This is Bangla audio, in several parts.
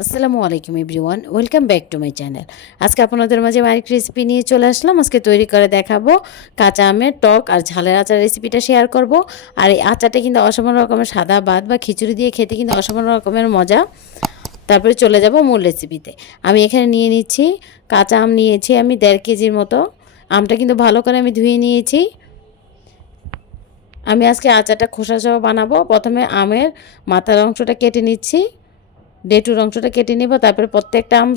আসসালামু আলাইকুম everyone, welcome back to my channel. আজকে আপনাদের মাঝে আরেক রেসিপি নিয়ে চলে আসলাম। আজকে তৈরি করে দেখাবো কাঁচা আমের টক আর ঝালের আচার রেসিপিটা শেয়ার করব। আর এই আচারটা কিন্তু অসাধারণ রকমের সাদা ভাত বা খিচুড়ি দিয়ে খেতে কিন্তু অসাধারণ রকমের মজা। তারপরে চলে যাব মূল রেসিপিতে। আমি এখানে নিয়ে নিচ্ছি কাঁচা আম, নিয়েছি আমি 1.5 কেজির মতো। আমটা কিন্তু ভালো করে আমি ধুয়ে নিয়েছি। আমি আজকে আচারটা খোসা সহ বানাবো। প্রথমে আমের মাথার অংশটা কেটে নিচ্ছি, ডেটুর অংশটা কেটে নেব। তারপরে প্রত্যেকটা আম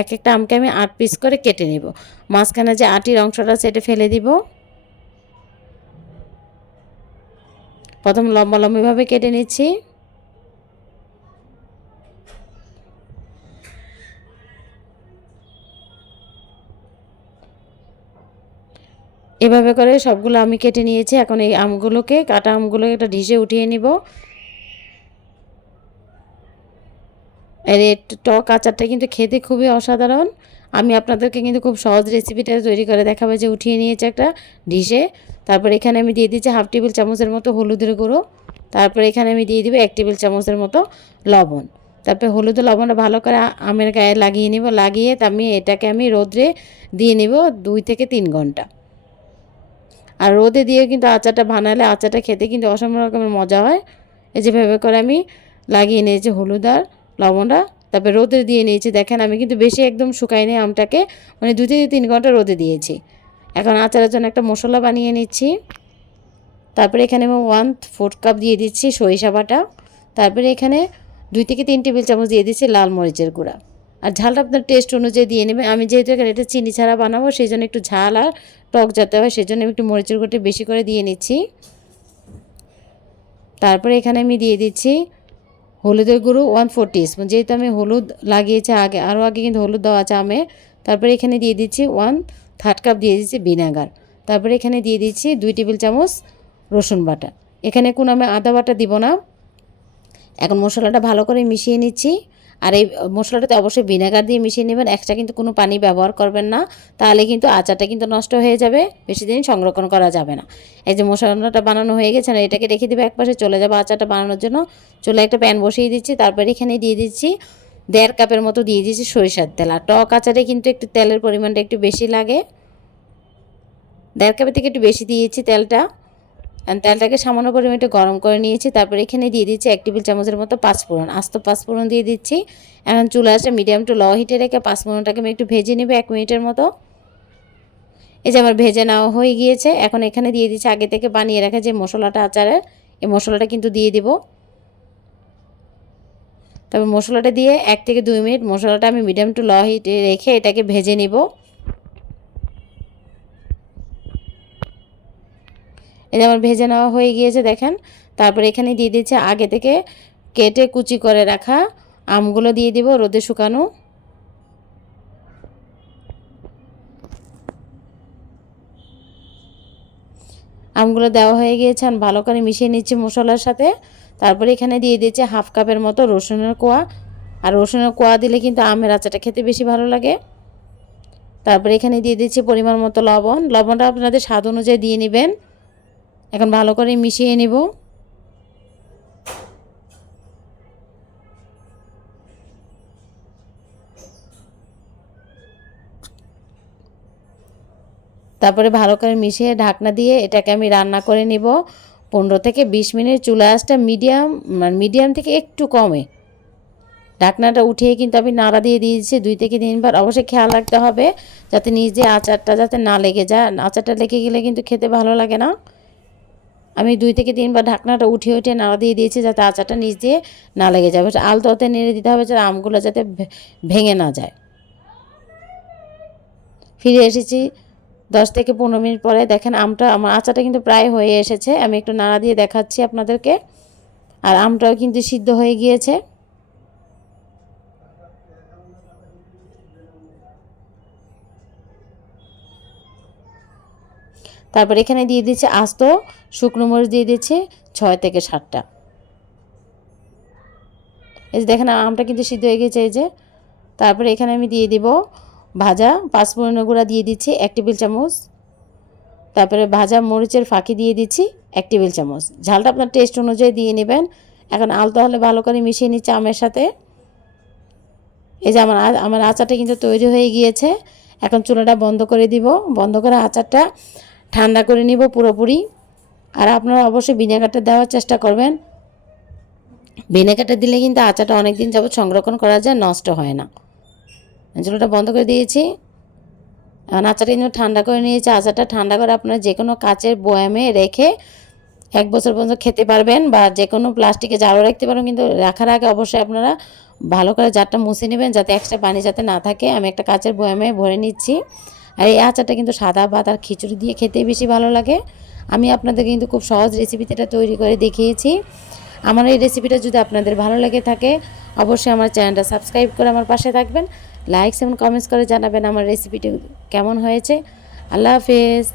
এক একটা আমকে আমি 8 পিস করে কেটে নেব। মাঝখানে যে আটির অংশটা সেটা ফেলে দিব। প্রথম লম্বা লম্বিভাবে কেটে নিচ্ছি। এভাবে করে সবগুলো আমি কেটে নিয়েছি। এখন এই আমগুলোকে, কাটা আমগুলোকে একটা ডিশে উঠিয়ে নিব। এর টক আচারটা কিন্তু খেতে খুবই অসাধারণ। আমি আপনাদেরকে কিন্তু খুব সহজ রেসিপিটা তৈরি করে দেখাবো। যে উঠিয়ে নিয়েছি একটা ডিশে। তারপর এখানে আমি দিয়ে দিচ্ছি 1/2 টেবিল চামচের মতো হলুদের গুঁড়ো। তারপর এখানে আমি দিয়ে দিব 1 টেবিল চামচের মতো লবণ। তারপরে হলুদ ও লবণটা ভালো করে আমের গায়ে লাগিয়ে নেব। লাগিয়ে এটাকে আমি রোদ্রে দিয়ে নেব 2 থেকে 3 ঘন্টা। আর রোদে দিয়ে কিন্তু আচারটা বানালে আচারটা খেতে কিন্তু অসাধারণ রকমের মজা হয়। এই যেভাবে করে আমি লাগিয়ে নিয়েছি হলুদ আর লবণটা। তারপরে রোদে দিয়ে নিয়েছি। দেখেন আমি কিন্তু বেশি একদম শুকাই নিয়ে আমটাকে, মানে 2 থেকে 3 ঘন্টা রোদে দিয়েছি। এখন আচারের জন্য একটা মশলা বানিয়ে নিচ্ছি। তারপরে এখানে আমি 1/4 কাপ দিয়ে দিচ্ছি সরিষা বাটা। তারপরে এখানে 2 থেকে 3 টেবিল চামচ দিয়ে দিচ্ছি লাল মরিচের গুঁড়া। আর ঝালটা আপনার টেস্ট অনুযায়ী দিয়ে নেবেন। আমি যেহেতু এখানে এটা চিনি ছাড়া বানাবো, সেই জন্য একটু ঝাল আর টক যাতে হয় সেই জন্য আমি একটু মরিচের গুঁড়োটা বেশি করে দিয়ে নিচ্ছি। তারপরে এখানে আমি দিয়ে দিচ্ছি হলুদের গুঁড়ো 1/4 টিস্পুন। যেহেতু আমি হলুদ লাগিয়েছি আগে, আরও আগে কিন্তু হলুদ দেওয়া আছে আমে। তারপরে এখানে দিয়ে দিচ্ছি 1/3 কাপ দিয়ে দিচ্ছি ভিনেগার। তারপরে এখানে দিয়ে দিচ্ছি 2 টেবিল চামচ রসুন বাটা। এখানে কোনো আমি আদা বাটা দিব না। এখন মশলাটা ভালো করে মিশিয়ে নিচ্ছি। আর এই মশলাটাতে অবশ্যই ভিনেগার দিয়ে মিশিয়ে নেবেন। এক্সট্রা কিন্তু কোনো পানি ব্যবহার করবেন না, তাহলে কিন্তু আচারটা কিন্তু নষ্ট হয়ে যাবে, বেশি দিন সংরক্ষণ করা যাবে না। এই যে মশলাটা বানানো হয়ে গেছে না, এটাকে রেখে দেবে একপাশে। চলে যাবে আচারটা বানানোর জন্য। চুলায় একটা প্যান বসিয়ে দিচ্ছি। তারপরে এখানে দিয়ে দিচ্ছি 1.5 কাপের মতো দিয়ে দিচ্ছি সরিষার তেল। আর টক আচারে কিন্তু একটু তেলের পরিমাণটা একটু বেশি লাগে। 1.5 কাপের থেকে একটু বেশি দিয়েছি তেলটা। তেলটাকে সামান্য পরিমাণে একটু গরম করে নিয়েছি। তারপর এখানে দিয়ে দিচ্ছি 1 টেবিল চামচের মতো পাঁচফোড়ন, আস্ত পাঁচফোড়ন দিয়ে দিচ্ছি। এখন চুলা আছে মিডিয়াম টু লো হিটে রেখে পাঁচফোড়নটাকে আমি একটু ভেজে নেব 1 মিনিটের মতো। এই যে আমার ভেজে নেওয়া হয়ে গিয়েছে। এখন এখানে দিয়ে দিচ্ছি আগে থেকে বানিয়ে রাখা যে মশলাটা আচারের, এই মশলাটা কিন্তু দিয়ে দিব। তারপর মশলাটা দিয়ে 1 থেকে 2 মিনিট মশলাটা আমি মিডিয়াম টু লো হিটে রেখে এটাকে ভেজে নিব। এটা আমার ভেজে নেওয়া হয়ে গিয়েছে দেখেন। তারপর এখানে দিয়ে দিচ্ছি আগে থেকে কেটে কুচি করে রাখা আমগুলো দিয়ে দিব রোদে শুকানো। আমগুলো দেওয়া হয়ে গিয়েছে, আমি ভালো করে মিশিয়ে নিচ্ছি মশলার সাথে। তারপরে এখানে দিয়ে দিচ্ছি 1/2 কাপের মতো রসুনের কোয়া। আর রসুনের কোয়া দিলে কিন্তু আমের আচারটা খেতে বেশি ভালো লাগে। তারপরে এখানে দিয়ে দিচ্ছি পরিমাণ মতো লবণ। লবণটা আপনাদের স্বাদ অনুযায়ী দিয়ে নেবেন। এখন ভালো করে মিশিয়ে নেব। তারপরে ভালো করে মিশিয়ে ঢাকনা দিয়ে এটাকে আমি রান্না করে নিব 15 থেকে 20 মিনিট। চুলা আঁচটা মিডিয়াম থেকে একটু কমে। ঢাকনাটা উঠিয়ে কিন্তু আমি নাড়া দিয়ে দিয়েছি 2 থেকে 3 বার। অবশ্যই খেয়াল রাখতে হবে যাতে নিজে আচারটা যাতে না লেগে যায়। আচারটা লেগে গেলে কিন্তু খেতে ভালো লাগে না। আমি 2 থেকে 3 বার ঢাকনাটা উঠিয়ে নাড়া দিয়ে দিয়েছি যাতে আচারটা নিচ দিয়ে না লেগে যায়। আলতো হাতে নেড়ে দিতে হবে যাতে আমগুলো যাতে ভেঙে না যায়। ফিরে এসেছি 10 থেকে 15 মিনিট পরে। দেখেন আমার আচারটা কিন্তু প্রায় হয়ে এসেছে। আমি একটু নাড়া দিয়ে দেখাচ্ছি আপনাদেরকে। আর আমটাও কিন্তু সিদ্ধ হয়ে গিয়েছে। তারপর এখানে দিয়ে দিচ্ছি আস্ত শুকনো মরিচ, দিয়ে দিচ্ছি 6 থেকে 7টা। এই যে দেখেন আমটা কিন্তু সিদ্ধ হয়ে গেছে এই যে। তারপরে এখানে আমি দিয়ে দিব ভাজা পাঁচফোড়নের গুঁড়া দিয়ে দিচ্ছি 1 টেবিল চামচ। তারপরে ভাজা মরিচের ফাঁকি দিয়ে দিচ্ছি 1 টেবিল চামচ। ঝালটা আপনার টেস্ট অনুযায়ী দিয়ে নেবেন। এখন আলতো হলে ভালো করে মিশিয়ে নিচ্ছি আমের সাথে। এই যে আমার আচারটা কিন্তু তৈরি হয়ে গিয়েছে। এখন চুলাটা বন্ধ করে দিব, বন্ধ করে আচারটা ঠান্ডা করে নিব পুরোপুরি। আর আপনারা অবশ্যই ভিনেগারটা দেওয়ার চেষ্টা করবেন। ভিনেগারটা দিলে কিন্তু আচারটা অনেক দিন যাবত সংরক্ষণ করা যায়, নষ্ট হয় না। চুলাটা বন্ধ করে দিয়েছি। এখন আচারটা কিন্তু ঠান্ডা করে নিয়েছি। আচারটা ঠান্ডা করে আপনারা যে কোনো কাচের বয়ামে রেখে 1 বছর পর্যন্ত খেতে পারবেন, বা যে কোনো প্লাস্টিকে জারও রাখতে পারবেন। কিন্তু রাখার আগে অবশ্যই আপনারা ভালো করে জারটা মুছে নেবেন, যাতে এক্সট্রা পানি যাতে না থাকে। আমি একটা কাচের বয়ামে ভরে নিচ্ছি। আর এই আচারটা কিন্তু সাদা ভাত আর খিচুড়ি দিয়ে খেতে বেশি ভালো লাগে। আমি আপনাদের কিন্তু খুব সহজ রেসিপিতে এটা তৈরি করে দেখিয়েছি। আমার এই রেসিপিটা যদি আপনাদের ভালো লেগে থাকে, অবশ্যই আমার চ্যানেলটা সাবস্ক্রাইব করে আমার পাশে থাকবেন। লাইকস এবং কমেন্টস করে জানাবেন আমার রেসিপিটি কেমন হয়েছে। আল্লাহ হাফেজ।